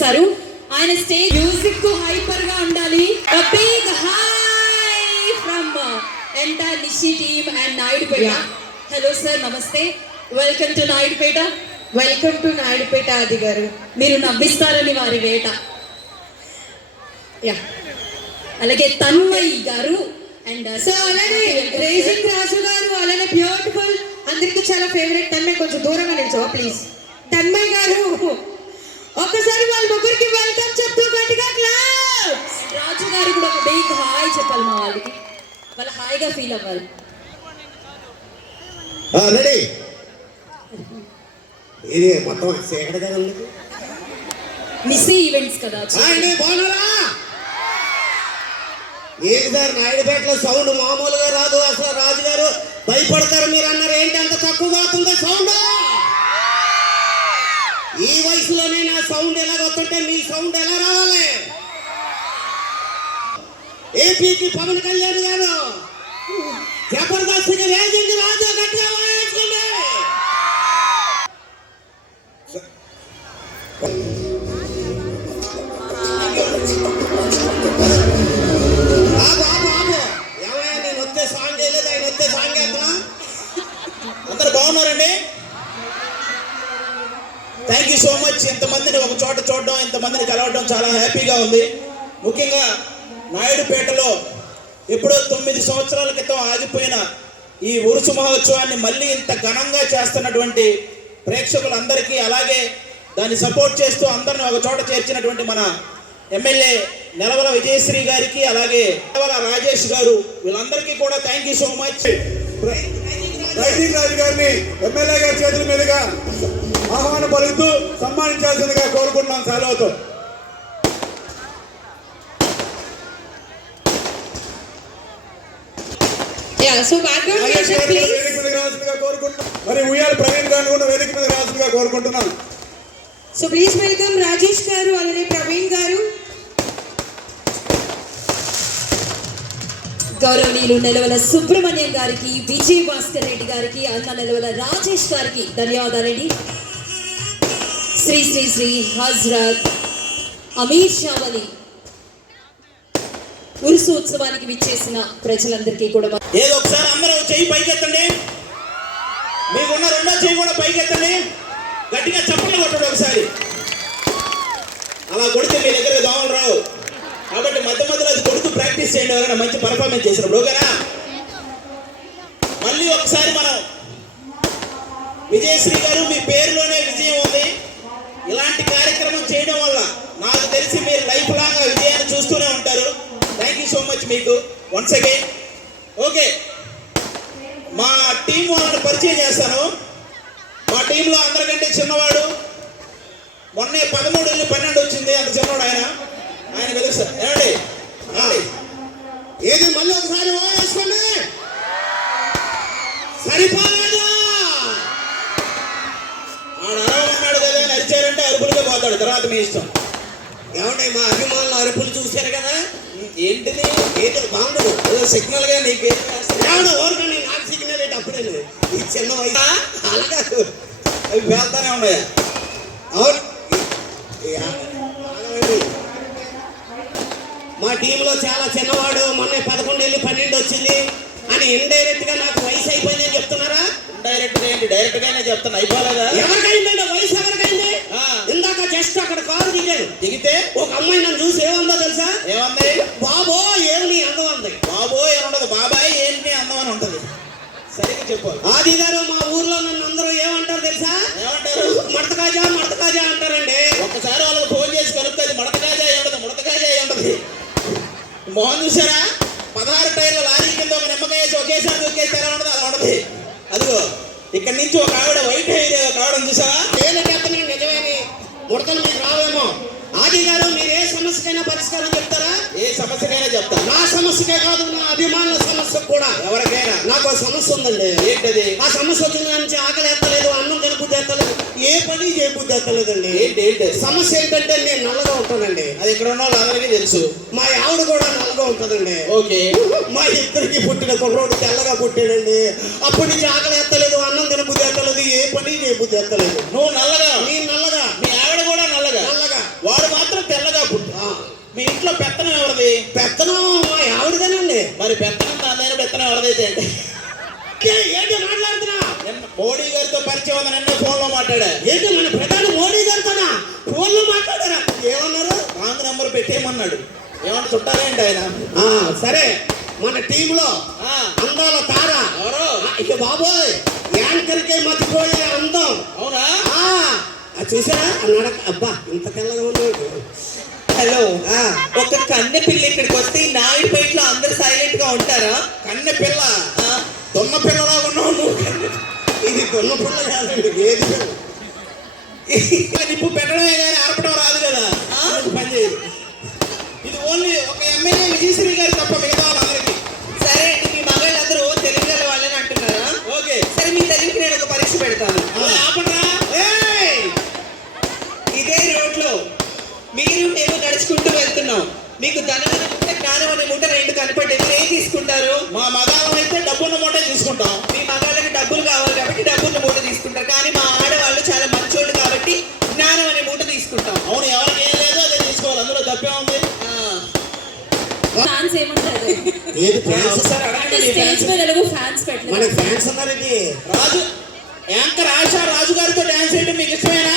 వచ్చేసారు. ఆయన stage music hyper గా ఉండాలి. A big hi from entire Nishi team and Naidupeta. Hello sir, namaste. Welcome to Naidupeta. Welcome to Naidupeta ఆది గారు. మీరు నవ్విస్తారని వారి వేట. యా, అలాగే తన్మయ్ గారు అండ్ సో అలానే రేజింగ్ రాజు గారు, అలానే బ్యూటిఫుల్, అందరికి చాలా ఫేవరెట్ తన్మయ్. కొంచెం దూరంగా నిల్చో ప్లీజ్. తన్మయ్ గారు ఒక్కసారి వాళ్ళ ముగ్గురికి వెల్కమ్ చెప్తూ గట్టిగా క్లాప్స్. రాజు గారు కూడా ఒక బిగ్ హాయ్ చెప్పాలి మా వాళ్ళకి, వాళ్ళు హాయిగా ఫీల్ అవ్వాలి. రెడీ. ఇది మొత్తం సేకడ కదా మిస్సీ ఈవెంట్స్ కదా. బాగున్నారా? ఏంటి సార్ నాయుడుపేటలో సౌండ్ మామూలుగా రాదు అసలు. రాజు గారు భయపడతారు మీరు అన్నారు. ఏంటి అంత తక్కువగా అవుతుందో సౌండ్? ఈ వయసులోనే నా సౌండ్ ఎలా వస్తుంటే మీ సౌండ్ ఎలా రావాలి? ఏపీకి పవన్ కళ్యాణ్ గారు జబర్దస్త్ రేజింగ్ రాజు గట్టిగా వాయించండి. ఏమయ్యా నేను వస్తే సాంగ్ చేయలేదు, ఆయన వస్తే సాంగ్ వేస్తున్నా. అందరు బాగున్నారండి? Thank you so much. ఇంతమందిని ఒక చోట చూడడం, ఇంతమందిని కలవడం చాలా హ్యాపీగా ఉంది. ముఖ్యంగా నాయుడుపేటలో ఎప్పుడో 9 సంవత్సరాల క్రితం ఆగిపోయిన ఈ ఉరుసు మహోత్సవాన్ని మళ్ళీ ఇంత ఘనంగా చేస్తున్నటువంటి ప్రేక్షకులందరికీ, అలాగే దాన్ని సపోర్ట్ చేస్తూ అందరిని ఒక చోట చేర్చినటువంటి మన ఎమ్మెల్యే నెలవల విజయశ్రీ గారికి, అలాగే నెలవల రాజేష్ గారు, వీళ్ళందరికీ కూడా thank you so much. Rising Raju గారిని ఎమ్మెల్యే గారి చేతుల మీదుగా ఆహ్వానం పలుకుతూ సన్మానించాల్సిందిగా కోరుకుంటున్నాం. సెలవుతో సో బ్యాక్గ్రౌండ్ మ్యూజిక్ ప్లీజ్. వేదిక మీద రావాల్సిందిగా కోరుకుంటున్నాం. మరి ఉయ్యాల ప్రవీణ్ గారిని కూడా వేదిక మీద రావాల్సిందిగా కోరుకుంటున్నాం. సో ప్లీజ్ వెల్కమ్ రాజేష్ గారు, అలానే ప్రవీణ్ గారు. గౌరవనీయులు నెలవల సుబ్రహ్మణ్యం గారికి, విజయ్ భాస్కర్ రెడ్డి గారికి, అన్న నెలవల రాజేష్ గారికి ధన్యవాదాలండి. శ్రీ శ్రీ శ్రీ హజ్రత్ అమీర్ షావలి ఉరుసు ఉత్సవానికి విచ్చేసిన ప్రజలందరికీ కూడా ఏదో ఒకసారి అందరూ చెయ్యి పైకెత్తండి. మీకున్న రెండో చెయ్యి కూడా పైకెత్తండి. గట్టిగా చప్పట్లు కొట్టండి ఒకసారి. అలా కొడితే మీ దగ్గర దోమలు రావు. కాబట్టి మధ్య మధ్యలో అది కొడుతూ ప్రాక్టీస్ చేయండి ఎవరైనా మంచి పర్ఫార్మెన్స్ చేసినప్పుడు. ఓకేనా? మళ్ళీ ఒకసారి మనం విజయశ్రీ గారు, మీ పేరులోనే విజయం ఉంది. ఇలాంటి కార్యక్రమం చేయడం వల్ల నాకు తెలిసి మీరు లైఫ్ లాంగ్ విజయాన్ని చూస్తూనే ఉంటారు. థ్యాంక్ యూ సో మచ్ మీకు వన్స్ అగైన్. ఓకే, మా టీం వాళ్ళని పరిచయం చేస్తాను. మా టీంలో అందరికంటే చిన్నవాడు, మొన్నే 13 వెళ్ళి 12 వచ్చింది, అంత చిన్నవాడు ఆయన. ఆయన పిలుస్తారు. ఏమండి ఏది మళ్ళీ ఒకసారి వేసుకోండి. సరిపోలేదు. ఆడు అరవన్నాడు కదా అని అరిచారంటే అరుపులుగా పోతాడు, తర్వాత మీ ఇష్టం. ఏమండి మా అభిమానులు అరుపులు చూశారు కదా, ఏంటిది ఏదో బాగుండదు, ఏదో సిగ్నల్ గా నీకు ఏమన్నా ఓరుకండి. నాకు సిగ్నల్ ఏంటి అప్పుడే ఈ చిన్న వయసు అలాగా అవి వెళ్తానే ఉన్నాయా? అవును. మా టీంలో చాలా చిన్నవాడు, మొన్న 11 వెళ్ళి 12 వచ్చింది అని ఇండైరెక్ట్ గా నాకు వయసు అయిపోయింది అని చెప్తున్నారా? ఇండైరెక్ట్ గా ఏంటి, డైరెక్ట్ గానే చెప్తున్నా. అయిపోలేదా? ఎవరికైందండి వయసు? ఎవరికైంది? ఇందాక జస్ట్ అక్కడ కారు దిగాను. దిగితే ఒక అమ్మాయి నన్ను చూసి ఏమందో తెలుసా? ఏమంది? బాబో ఏమి అందం అంది. బాబో ఏముండదు, బాబాయ్ ఏంటి అందం అని ఉంటది. సరిగ్గా చెప్పు. ఆది గారు, మా ఊర్లో నన్ను అందరూ ఏమంటారు తెలుసా? ఏమంటారు? మడతకాజా మడతకాజా అంటారండి. ఒక్కసారి వాళ్ళకి ఫోన్ చేసి కనుక్కోది. మడతకాజా ఉండదు, ముడతకాజా ఉండదు. మోహన్ చూసారా? 16 టైర్ల లారీ కింద ఒక నిమ్మకాయ వేసి ఒకేసారి దొక్కేస్తారా ఉండదు, అలా ఉండదు. అదిగో ఇక్కడ నుంచి ఒక ఆవిడ వైట్ హెయిర్ ఒక ఆవిడ చూసారా? నేను నిజమేని ముడతలు మీకు రావేమో. ఆది గారు, మీరు ఏ సమస్యకైనా పరిష్కారం చెప్తారా? ఏ సమస్యకైనా చెప్తా. నా సమస్యకే కాదు, నా అభిమానుల సమస్య కూడా. ఎవరికైనా నాకు ఒక సమస్య ఉందండి. ఏంటది? ఆ సమస్య వచ్చిన నుంచి ఆకలి ఎత్తలేదు, అన్నం తినబుద్ధి ఎత్తలేదు, ఏ పని చేయబుద్ధి ఎత్తలేదండి. ఏంటి సమస్య? ఏంటంటే నేను నల్లగా ఉంటానండి. అది ఇక్కడ ఉన్న వాళ్ళందరికీ తెలుసు. మా ఆవిడ కూడా నల్లగా ఉంటుందండి. ఓకే. మా ఇద్దరికి పుట్టిన కుర్రోడు తెల్లగా పుట్టాడండి. అప్పటి నుంచి ఆకలి ఎత్తలేదు, అన్నం తినబుద్ధి ఎత్తలేదు, ఏ పని చేయబుద్ధి ఎత్తలేదు. నువ్వు నల్లగా, నీ నల్లగా, మీ ఆవిడ కూడా నల్లగా. వాడు మీ ఇంట్లో పెత్తనం ఎవరిది? పెత్తనం ఆవిడదేనండి. మరి పెత్తనం దాని పెత్తనం ఎవరిదైతే ఏంటి మాట్లాడుతున్నా? మోడీ గారితో పరిచయం ఉందని నిన్న ఫోన్ లో మాట్లాడా. ఏంటి మన ప్రధాని మోడీ గారితోనా ఫోన్ లో మాట్లాడారా? ఏమన్నారు? రాంగ్ నంబర్ పెట్టేయమన్నాడు. ఏమన్నా చుట్టారేంటి ఆయన? సరే, మన టీంలో అందాల తార ఎవరు? ఇక బాబోయ్, యాంకర్కే మతిపోయే అందం. అవునా? చూసారా నడక? అబ్బా, ఇంత తెల్లగా ఉన్నాడు. హలో, ఒక కన్నె పిల్ల ఇక్కడికి వస్తే నాయుడుపేటలో అందరు సైలెంట్ గా ఉంటారా? కన్నె పిల్ల దొన్న పిల్లలా ఉన్నావు నువ్వు. ఇది దొన్న పిల్ల కాదండి, ఏది పిల్ల. నిప్పు పెట్టడమే కానీ ఆర్పడం రాదు కదా, పని చేయదు. ఇది ఓన్లీ ఒక ఎమ్మెల్యే విజయశ్రీ గారు తప్ప మిగతా వాళ్ళందరికీ. సరే అండి, మీ మగాళ్ళందరూ తెలుగు వాళ్ళని అంటున్నారా? ఓకే, సరే, మీ తెలుగుకి నేను ఒక పరీక్ష పెడతాను. ఆపడరా. ఇదే రోడ్ లో మీరు నేను నడుచుకుంటూ వెళ్తున్నాం. మీకు ధనం అనే మూట, జ్ఞానం అనే మూట రెండు కనపడ్డాయి. మీరు ఏం తీసుకుంటారు? మా మగాళ్ళం అయితే డబ్బున్న మూట తీసుకుంటాం. మీ మగాళ్ళకి డబ్బులు కావాలి కాబట్టి డబ్బున్న మూట తీసుకుంటారు. కానీ మా ఆడవాళ్ళు చాలా మంచోళ్ళు కాబట్టి జ్ఞానం అనే మూట తీసుకుంటాం. అవును, ఎవరికి ఏం లేదో అదే తీసుకోవాలి, అందులో తప్పే ఉంది. ఫ్యాన్స్ ఏమంటారు? ఏది అంటే స్టేజ్ మీద ఎలాగో ఫ్యాన్స్ పెట్టలేదు. మనకి ఫ్యాన్స్ ఉన్నారండి. రాజు యాంకర్ ఆశా రాజు గారితో డాన్స్ అంటే మీకు ఇష్టమేనా?